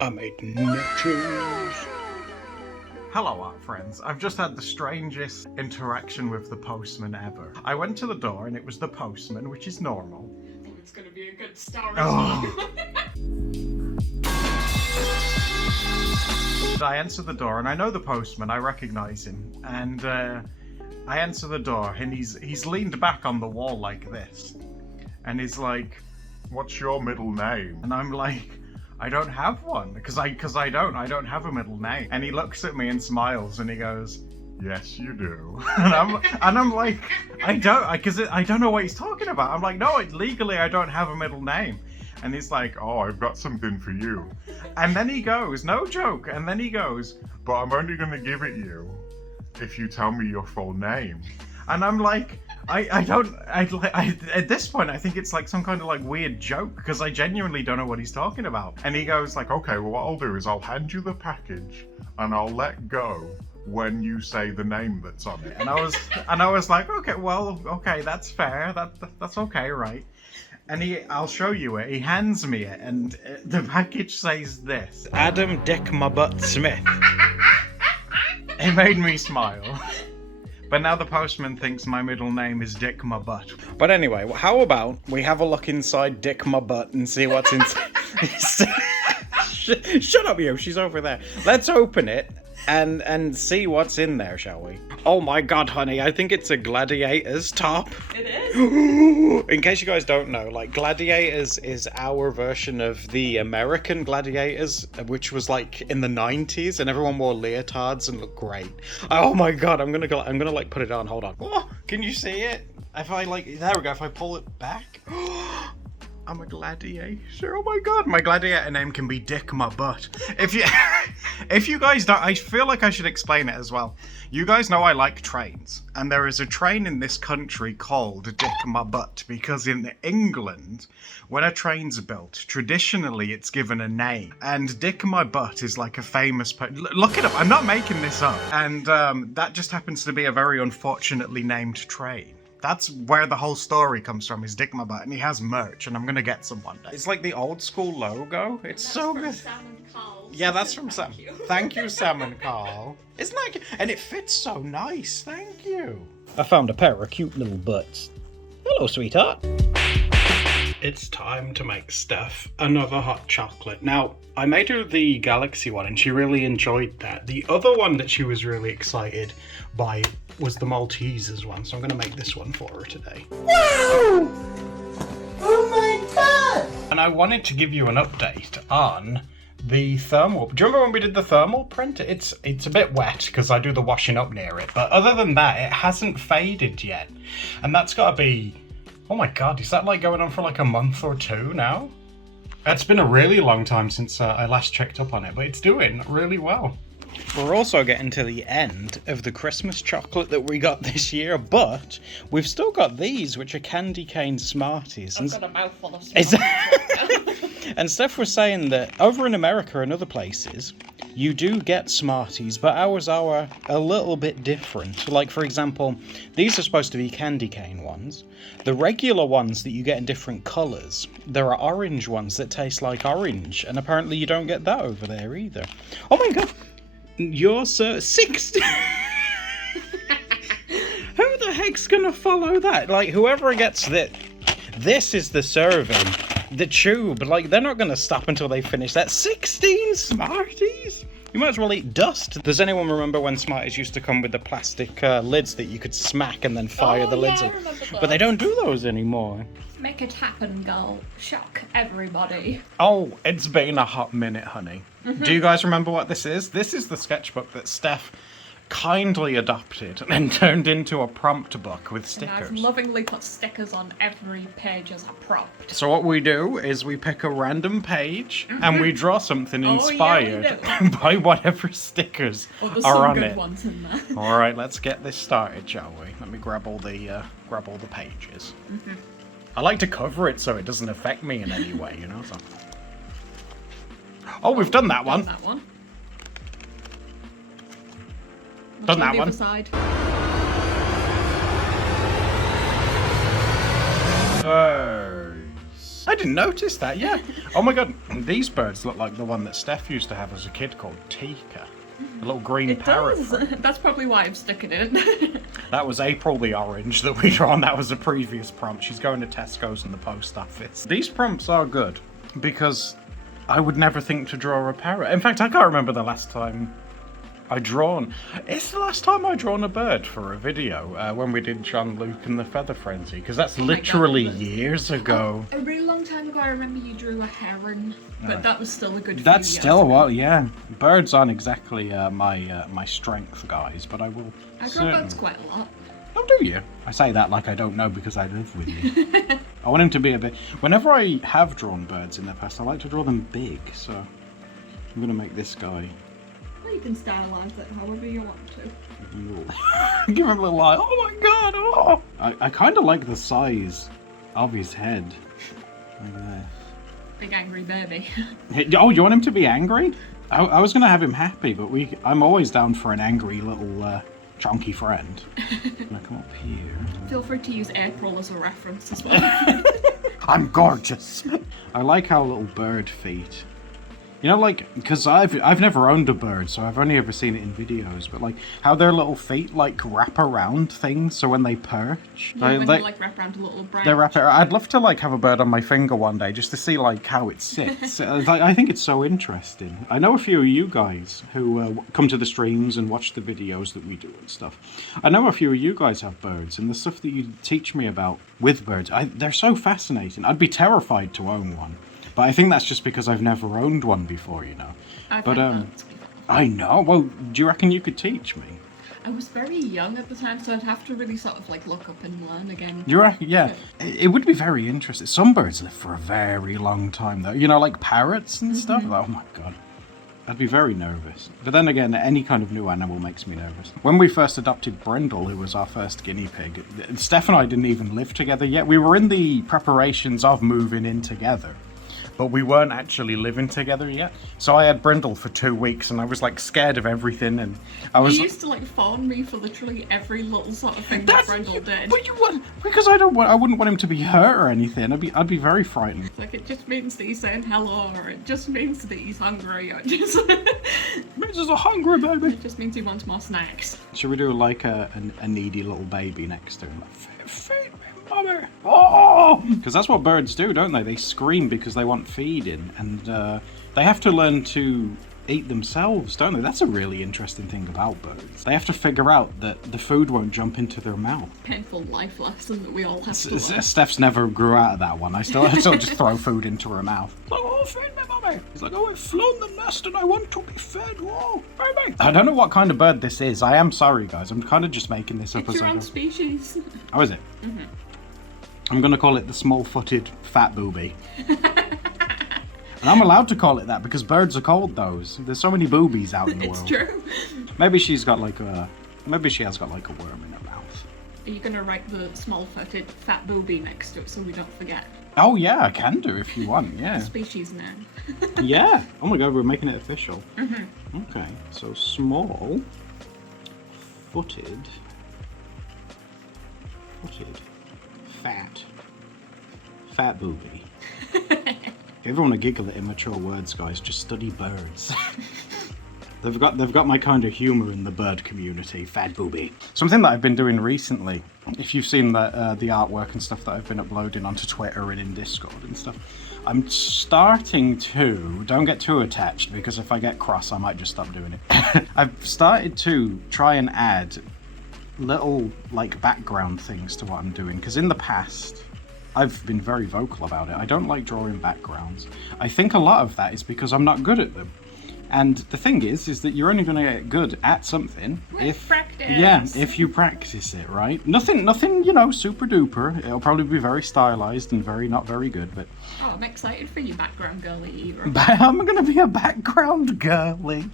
I made nachos. Hello, art friends. I've just had the strangest interaction with the postman ever. I went to the door and it was the postman, which is normal. I think it's gonna be a good story. Oh. I answer the door and I know the postman, I recognise him. And I answer the door and he's leaned back on the wall like this. And he's like, "What's your middle name?" And I'm like, "I don't have one, because I don't have a middle name." And he looks at me and smiles and he goes, "Yes, you do." and I'm like, I don't know what he's talking about. I'm like, "No, legally I don't have a middle name." And he's like, "Oh, I've got something for you." And then he goes, no joke, and then he goes, "But I'm only going to give it you if you tell me your full name." And I'm like, at this point, I think it's like some kind of like weird joke, because I genuinely don't know what he's talking about. And he goes like, "Okay, well what I'll do is I'll hand you the package and I'll let go when you say the name that's on it." And I was like, "Okay, well, okay, that's fair. That's okay, right?" And I'll show you it. He hands me it, and the package says this: Adam Dick My Butt Smith. It made me smile. But now the postman thinks my middle name is Dick My Butt. But anyway, how about we have a look inside Dick My Butt and see what's inside? Shut up, you. She's over there. Let's open it and see what's in there, shall we? Oh my god, honey, I think it's a Gladiators top. It is? In case you guys don't know, like, Gladiators is our version of the American Gladiators, which was like in the 90s, and everyone wore leotards and looked great. Oh my god, I'm gonna like put it on. Hold on. Oh, can you see it? If I like, there we go. If I pull it back. I'm a gladiator. Oh my god, my gladiator name can be Dick My Butt. If you guys don't, I feel like I should explain it as well. You guys know I like trains, and there is a train in this country called Dick My Butt, because in England, when a train's built, traditionally it's given a name, and Dick My Butt is like a famous look it up, I'm not making this up. And that just happens to be a very unfortunately named train. That's where the whole story comes from, is Dick My Butt, and he has merch, and I'm gonna get some one day. It's like the old school logo. It's so good. Sam and Carl. Yeah, that's from Sam. Thank you, Sam and Carl. Isn't that good? And it fits so nice. Thank you. I found a pair of cute little butts. Hello, sweetheart. It's time to make Steph another hot chocolate. Now, I made her the Galaxy one, and she really enjoyed that. The other one that she was really excited by was the Maltesers one, so I'm going to make this one for her today. Wow! Oh my god! And I wanted to give you an update on the thermal. Do you remember when we did the thermal print? It's a bit wet because I do the washing up near it, but other than that, it hasn't faded yet. And that's got to be, oh my god, is that like going on for like a month or two now? It's been a really long time since I last checked up on it, but it's doing really well. We're also getting to the end of the Christmas chocolate that we got this year, but we've still got these, which are candy cane Smarties. I've got a mouthful of Smarties. And Steph was saying that over in America and other places, you do get Smarties, but ours are a little bit different. Like, for example, these are supposed to be candy cane ones. The regular ones that you get in different colours, there are orange ones that taste like orange, and apparently you don't get that over there either. Oh my god! You're so 60. Who the heck's gonna follow that? Like, whoever gets that, this is the serving, the tube. Like, they're not gonna stop until they finish that. 16 Smarties. You might as well eat dust. Does anyone remember when Smarties used to come with the plastic lids that you could smack and then fire the lids on? But they don't do those anymore. Make it happen, girl. Shock everybody. Oh, it's been a hot minute, honey. Mm-hmm. Do you guys remember what this is? This is the sketchbook that Steph kindly adopted and turned into a prompt book with stickers. And I've lovingly put stickers on every page as a prompt. So what we do is we pick a random page and we draw something inspired by whatever stickers are on it. There's some good ones in there. All right, let's get this started, shall we? Let me grab all the pages. Mm-hmm. I like to cover it so it doesn't affect me in any way, you know. So. Oh, we've done that one. Done that one. Done that one. Other side. I didn't notice that, yeah. Oh my god, these birds look like the one that Steph used to have as a kid called Tika. A little green parrot. That's probably why I'm sticking it. That was April the Orange that we drawn. That was a previous prompt. She's going to Tesco's and the post office. These prompts are good because I would never think to draw a parrot. In fact, I can't remember the last time I drawn. It's the last time I drawn a bird for a video when we did John Luke and the Feather Frenzy, because that's literally years ago. A really long time ago, I remember you drew a heron, but that was still a good. That's few still years a ago. while, yeah. Birds aren't exactly my strength, guys, but I will. I draw birds quite a lot. Oh, do you? I say that like I don't know because I live with you. I want him to be a bit. Whenever I have drawn birds in the past, I like to draw them big. So I'm gonna make this guy. Well, you can stylize it however you want to. Give him a little eye. Oh my god! Oh! I kind of like the size of his head. Like this. Big angry baby. Oh, you want him to be angry? I was gonna have him happy, but I'm always down for an angry little chunky friend. Can I come up here? Feel free to use April as a reference as well. I'm gorgeous. I like how little bird feet. You know, like, because I've never owned a bird, so I've only ever seen it in videos, but like how their little feet like wrap around things, so when they perch, Yeah, when they like wrap around a little branch. they wrap it. I'd love to like have a bird on my finger one day just to see like how it sits. I think it's so interesting. I know a few of you guys who come to the streams and watch the videos that we do and stuff. I know a few of you guys have birds, and the stuff that you teach me about with birds, they're so fascinating. I'd be terrified to own one. But I think that's just because I've never owned one before, you know. I know. Well, do you reckon you could teach me? I was very young at the time, so I'd have to really sort of like look up and learn again. You reckon? Yeah. It would be very interesting. Some birds live for a very long time, though. You know, like parrots and stuff. Oh my god. I'd be very nervous. But then again, any kind of new animal makes me nervous. When we first adopted Brindle, who was our first guinea pig, Steph and I didn't even live together yet. We were in the preparations of moving in together. But we weren't actually living together yet. So I had Brindle for 2 weeks and I was like scared of everything, and I was. You used to like phone me for literally every little sort of thing that Brindle did. But you wouldn't, because I wouldn't want him to be hurt or anything. I'd be very frightened. It's like, it just means that he's saying hello, or it just means that he's hungry, or just This is a hungry baby. it just means he wants more snacks. Should we do like a needy little baby next to him? Like, feed me, mommy. Oh! Because that's what birds do, don't they? They scream because they want feeding, and they have to learn to eat themselves, don't they? That's a really interesting thing about birds. They have to figure out that the food won't jump into their mouth. Painful life lesson that we all have to learn. Steph's never grew out of that one. I still just throw food into her mouth. Like, oh, feed me, mommy. He's like, oh, I've flown the nest and I want to be fed. Whoa, baby. I don't know what kind of bird this is. I am sorry, guys. I'm kind of just making this up It's as your I own go. species. Oh, is it? Mm-hmm. I'm going to call it the small-footed fat booby. And I'm allowed to call it that because birds are called those. There's so many boobies out in the It's world. true. Maybe she has got like a worm in her mouth. Are you gonna write the small-footed fat booby next to it so we don't forget? Oh yeah, I can do if you want. Yeah. Species name. Yeah. Oh my god, we're making it official. Mm-hmm. Okay, so small-footed, fat booby. If you ever want to giggle at immature words, guys, just study birds. They've got my kind of humour in the bird community. Fat booby. Something that I've been doing recently, if you've seen the artwork and stuff that I've been uploading onto Twitter and in Discord and stuff, I'm starting to, don't get too attached because if I get cross I might just stop doing it. I've started to try and add little like background things to what I'm doing, because in the past I've been very vocal about it. I don't like drawing backgrounds. I think a lot of that is because I'm not good at them. And the thing is that you're only going to get good at something if practice. Yeah, if you practice it, right? Nothing, you know, super duper. It'll probably be very stylized and not very good, but Oh, I'm excited for you, background girly era. I'm going to be a background girly.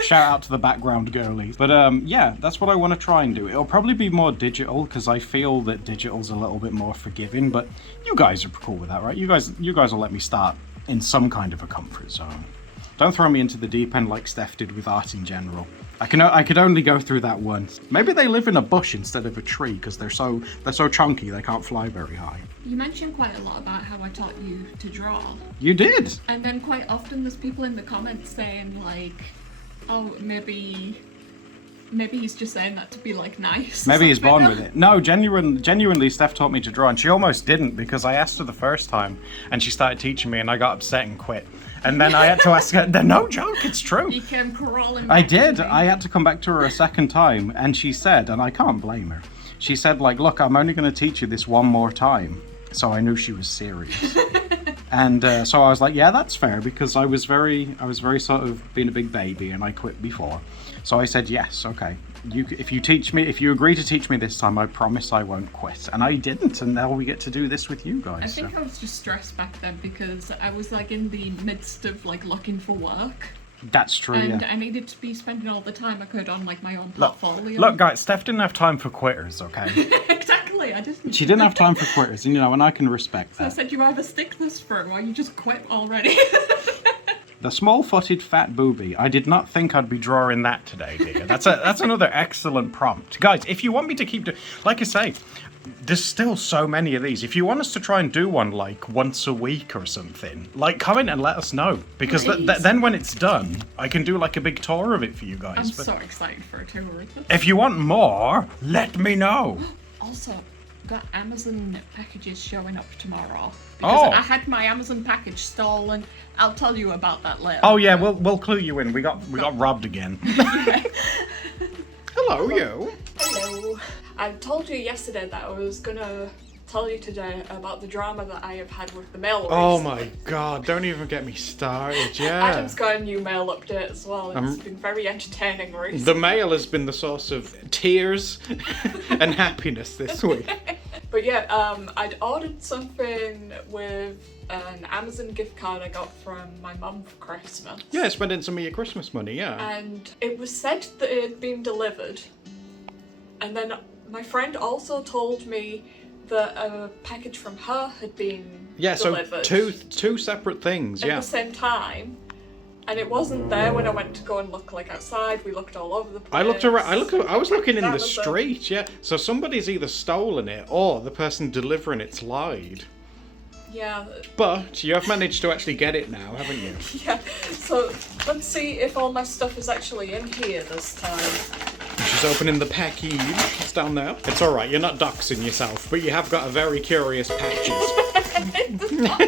Shout out to the background girlies. But yeah, that's what I want to try and do. It'll probably be more digital because I feel that digital's a little bit more forgiving, but you guys are cool with that, right? You guys will let me start in some kind of a comfort zone. Don't throw me into the deep end like Steph did with art in general. I could only go through that once. Maybe they live in a bush instead of a tree because they're so chunky they can't fly very high. You mentioned quite a lot about how I taught you to draw. You did. And then quite often there's people in the comments saying like, oh, maybe he's just saying that to be like nice. Maybe he's born with it. No, genuinely, Steph taught me to draw, and she almost didn't because I asked her the first time, and she started teaching me, and I got upset and quit. And then I had to ask her. No joke, it's true. You came crawling back I did. to me. I had to come back to her a second time, and she said, and I can't blame her. She said, like, look, I'm only going to teach you this one more time. So I knew she was serious. And so I was like, yeah, that's fair, because I was very sort of being a big baby, and I quit before. So I said, yes, okay. If you agree to teach me this time, I promise I won't quit. And I didn't, and now we get to do this with you guys. I think I was just stressed back then because I was like in the midst of like looking for work. That's true, And yeah. I needed to be spending all the time I could on like my own portfolio. Look, guys, Steph didn't have time for quitters, okay? Exactly, I didn't. She didn't have time for quitters, and and I can respect So I that. said you either stick this through or you just quit already. The small-footed fat booby. I did not think I'd be drawing that today, dear. That's another excellent prompt. Guys, if you want me to keep like I say, there's still so many of these. If you want us to try and do one like once a week or something, like comment and let us know. Because then when it's done, I can do like a big tour of it for you guys. I'm so excited for a tour of this. If you want more, let me know. Also, got Amazon packages showing up tomorrow. Because I had my Amazon package stolen. I'll tell you about that later. Oh yeah, we'll clue you in. We got robbed again. Hello, you. Hello. I told you yesterday that I was gonna tell you today about the drama that I have had with the mail. Oh my god, don't even get me started, yeah. Adam's got a new mail update as well. It's been very entertaining recently. The mail has been the source of tears and happiness this week. But yeah, I'd ordered something with an Amazon gift card I got from my mum for Christmas. Yeah, spending some of your Christmas money, yeah. And it was said that it had been delivered. And then my friend also told me that a package from her had been delivered. So two separate things, at yeah. the same time. And it wasn't there when I went to go and look like outside. We looked all over the place. I looked around. I was looking in the Amazon. street. Yeah. So somebody's either stolen it or the person delivering it's lied. Yeah. But you have managed to actually get it now, haven't you? Yeah. So let's see if all my stuff is actually in here this time. She's opening the package. It's down there. It's all right. You're not doxing yourself, but you have got a very curious patches.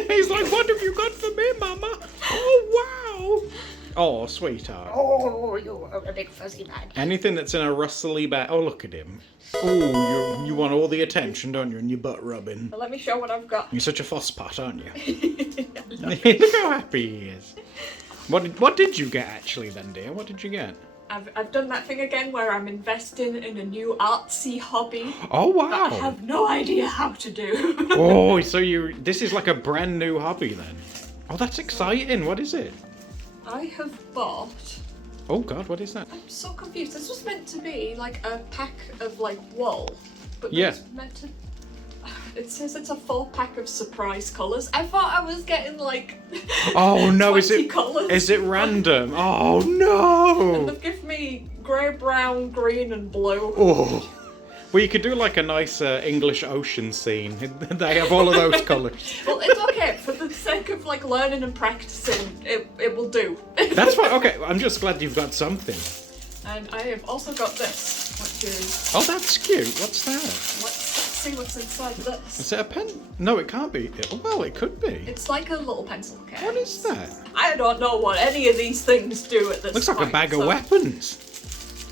He's like, "What have you got for me, Mama?" Oh wow. Oh, sweetheart. Oh, you're a big fuzzy man. Anything that's in a rustly bag. Oh, look at him. Oh, you want all the attention, don't you? And your butt rubbing. Well, let me show what I've got. You're such a fosspot, aren't you? Look how happy he is. What did you get actually then, dear? What did you get? I've done that thing again where I'm investing in a new artsy hobby. Oh wow. That I have no idea how to do. Oh, so this is like a brand new hobby then. Oh, that's exciting. What is it? I have bought. Oh God, what is that? I'm so confused. This was meant to be like a pack of like wool, but Yeah. it's meant to. It says it's a 4-pack of surprise colours. I thought I was getting like. Oh no, 20 colours. Is it random? Oh no. They've given me grey, brown, green, and blue. Oh. Well, you could do like a nice English ocean scene. They have all of those colours. Well, it's okay. For the sake of like learning and practicing, it will do. That's fine. Okay, I'm just glad you've got something. And I have also got this, which is. Oh, that's cute. What's that? Let's see what's inside this. Is it a pen? No, it can't be. Well, it could be. It's like a little pencil case. What is that? I don't know what any of these things do at this Looks point. like a bag of weapons.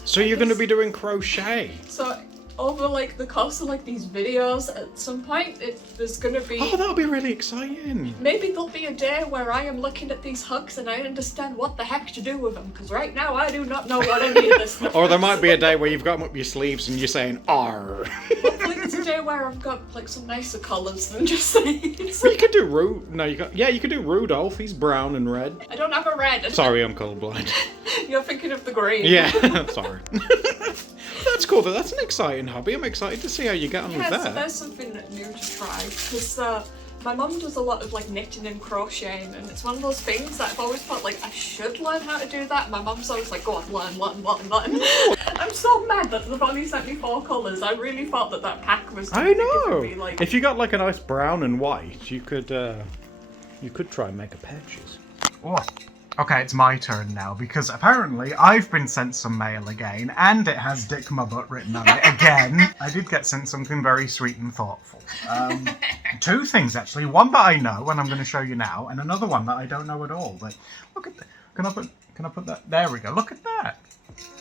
So you're going to be doing crochet. So over like the course of like these videos, at some point there's gonna be. Oh, that'll be really exciting. Maybe there'll be a day where I am looking at these hugs and I understand what the heck to do with them, because right now I do not know what any of this stuff Or there is. might be a day where you've got them up your sleeves and you're saying, "Arr." Hopefully there's a day where I've got like some nicer colours than just saying. Well, you could do you could do Rudolph. He's brown and red. I don't have a red. Sorry, I'm colorblind. You're thinking of the green. Yeah, sorry. That's cool. That's an exciting hobby. I'm excited to see how you get on with Yeah, so that. there's something new to try, because My mum does a lot of like knitting and crocheting, and it's one of those things that I've always felt like I should learn how to do that. My mum's always like, go on, learn. I'm so mad that they've only sent me 4 colours. I really thought that pack was too I big know. for me. Like, if you got like a nice brown and white, you could try and make a purchase. Oh. Okay, it's my turn now, because apparently I've been sent some mail again, and it has Dick My Butt written on it again. I did get sent something very sweet and thoughtful. 2 things, actually. One that I know, and I'm going to show you now, and another one that I don't know at all. But look at that. Can I put that? There we go. Look at that.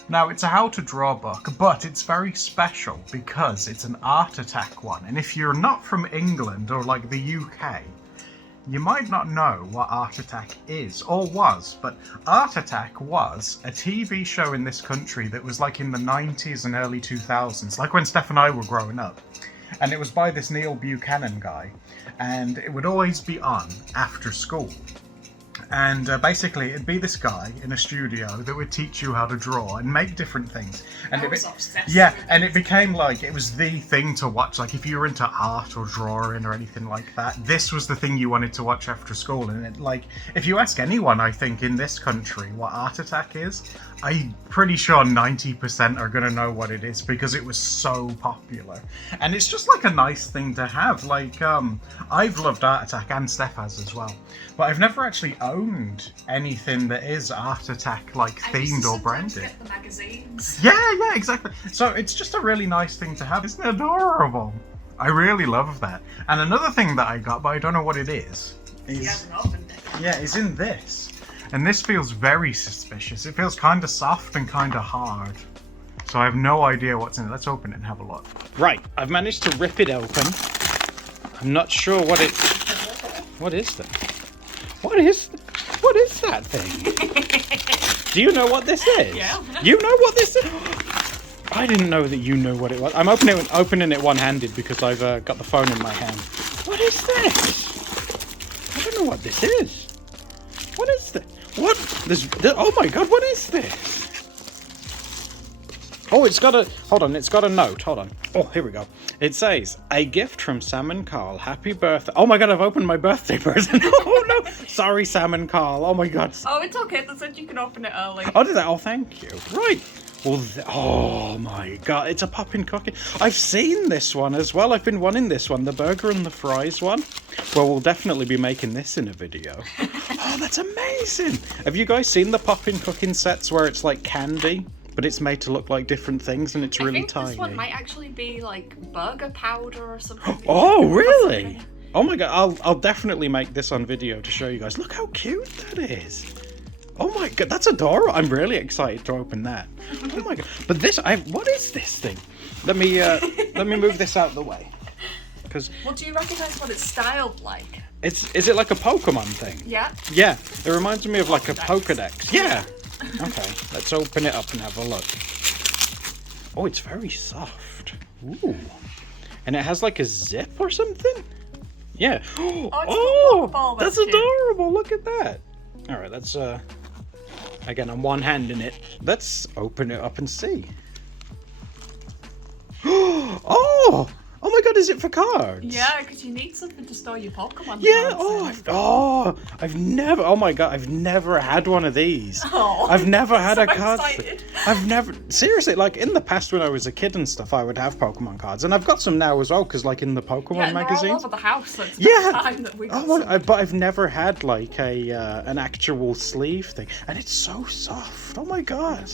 Now, it's a how to draw book, but it's very special because it's an Art Attack one. And if you're not from England or like the UK, you might not know what Art Attack is, or was, but Art Attack was a TV show in this country that was like in the 90s and early 2000s, like when Steph and I were growing up. And it was by this Neil Buchanan guy, and it would always be on after school. And basically, it'd be this guy in a studio that would teach you how to draw and make different things. And I was obsessed. yeah, and it became like, it was the thing to watch. Like, if you were into art or drawing or anything like that, this was the thing you wanted to watch after school. And it, like, if you ask anyone, I think, in this country what Art Attack is, I'm pretty sure 90% are going to know what it is because it was so popular. And it's just like a nice thing to have. Like, I've loved Art Attack, and Steph has as well. But I've never actually owned anything that is Art Attack, like, themed or branded. Get the magazines. Yeah, exactly. So it's just a really nice thing to have. Isn't it adorable? I really love that. And another thing that I got, but I don't know what it is He hasn't opened it. yeah, is in this. And this feels very suspicious. It feels kind of soft and kind of hard. So I have no idea what's in it. Let's open it and have a look. Right, I've managed to rip it open. I'm not sure what it... What is that? What is that thing? Do you know what this is? Yeah. You know what this is? I didn't know that you knew what it was. I'm opening it one-handed because I've got the phone in my hand. What is this? I don't know what this is. What is this? What? Oh my god, what is this? Oh, it's got a... Hold on, it's got a note. Hold on. Oh, here we go. It says, a gift from Sam and Carl. Happy birthday. Oh my god, I've opened my birthday present. Oh no. Sorry, Sam and Carl. Oh my god. Oh, it's okay. They said you can open it early. Oh, did that? Oh, thank you. Right. Well, oh my god, it's a poppin' cookie. I've seen this one as well. I've been wanting this one, the burger and the fries one. Well, we'll definitely be making this in a video. Oh, that's amazing. Have you guys seen the poppin' cooking sets where it's like candy, but it's made to look like different things and it's really I think tiny? This one might actually be like burger powder or something. Oh, really? Oh my god, I'll definitely make this on video to show you guys. Look how cute that is. Oh my god, that's adorable. I'm really excited to open that. Oh my god. But this, what is this thing? Let me move this out of the way. Because Well, do you recognise what it's styled like? is it like a Pokemon thing? Yeah. Yeah, it reminds me of like a Pokédex. Pokédex. Yeah. Okay, let's open it up and have a look. Oh, it's very soft. Ooh. And it has like a zip or something? Yeah. Oh, Pokeball, that's that's cute. adorable. Look at that. All right, let's again, I'm one hand in it. Let's open it up and see. Oh my god, is it for cards? Yeah, because you need something to store your Pokemon Yeah. cards in. I've never. Oh my god, I've never had one of these. Oh, I've never had so a card. excited. I've never, seriously, like in the past when I was a kid and stuff, I would have Pokemon cards, and I've got some now as well because, like, in the Pokemon Yeah, and they're all magazines. over the house. So it's Yeah. time that we got Oh, some. but I've never had like a an actual sleeve thing, and it's so soft. Oh my god,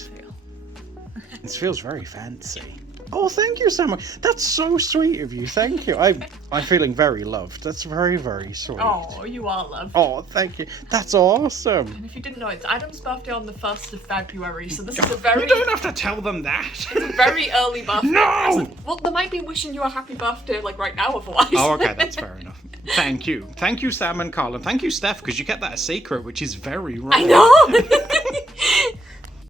it feels very fancy. Oh, thank you so much. That's so sweet of you. Thank you. I'm feeling very loved. That's very, very sweet. Oh, you are loved. Oh, thank you. That's awesome. And if you didn't know, it's Adam's birthday on the 1st of February, so this is a very, You don't have to tell them that. very early birthday. No! present. Well, they might be wishing you a happy birthday, like, right now, otherwise. Oh, okay, that's fair enough. Thank you. Thank you, Sam and Carl, and thank you, Steph, because you kept that a secret, which is very rare. I know!